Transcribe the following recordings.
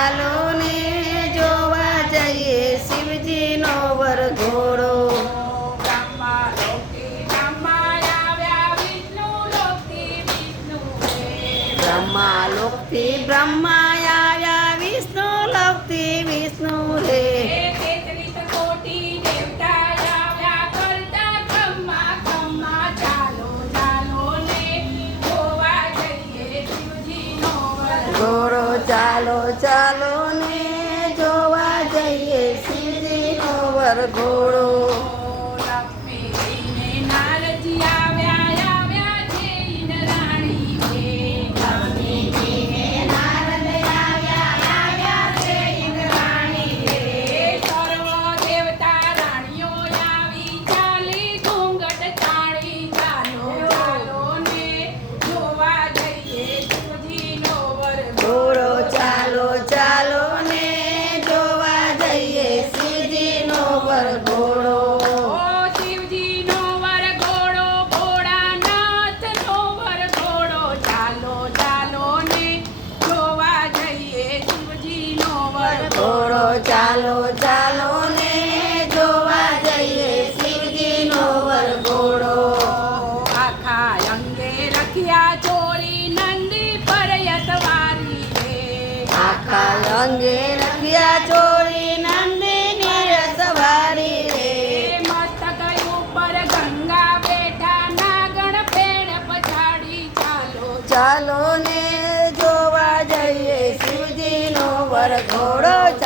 ચાલું ને જોવા જોઈએ શિવજીનો ભરઘોડો બ્રહ્મા લોકતી બ્રહ્મા આયા વિષ્ણુ લોકતી વિષ્ણુ દે બ્રહ્મા લોકતી બ્રહ્મા આયા વિષ્ણુ લોકતી વિષ્ણુ દે હે તેત્રીસ કોટી દેવતા આયા કરતા બ્રહ્મા બ્રહ્મા ચાલો ચાલો ને જોવા જોઈએ શિવજીનો ભરઘોડો ચાલો ચાલો ઘોડો para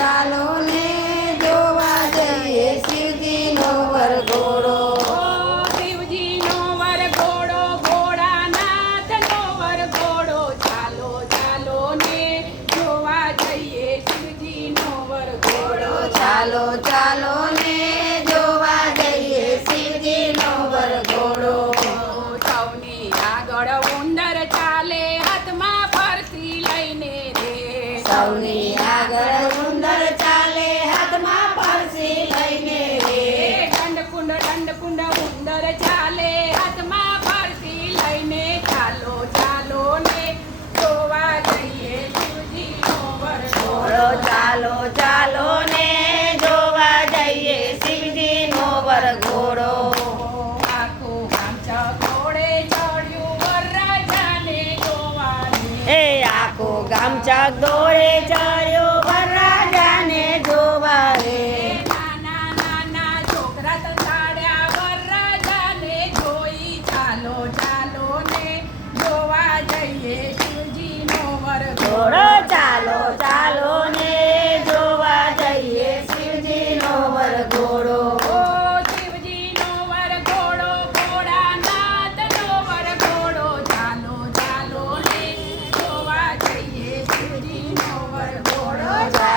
आमच्या डोळे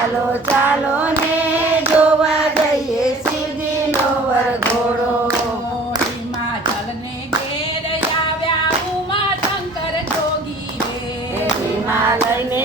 ચાલો ચાલો ને જોવા જઈએ સીધી શિવજીનો વરઘોડો હિમાલયને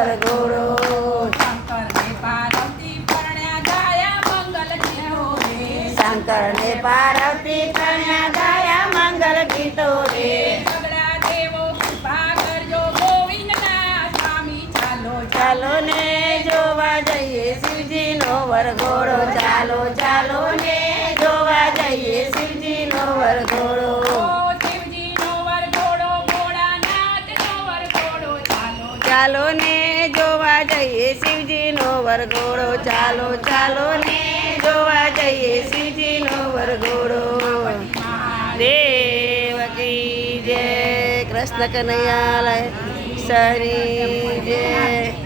शंकर ने पार्वती प्रणया हो रे शंकर ने पार्वती प्रणया गाया मंगल गीत हो कृपा कर जो गोविंद स्वामी चालो चालो ने जो बजाइए शिव जी वर गोरो चालो चालो ने जो बजाइए शिव जी नो वर गोरो चालो ने વરઘોડો ચાલો ચાલો ને જોવા જઈએ શ્રીજીનો વરઘોડો દેવ જય કૃષ્ણ કનૈયાલય સરી જય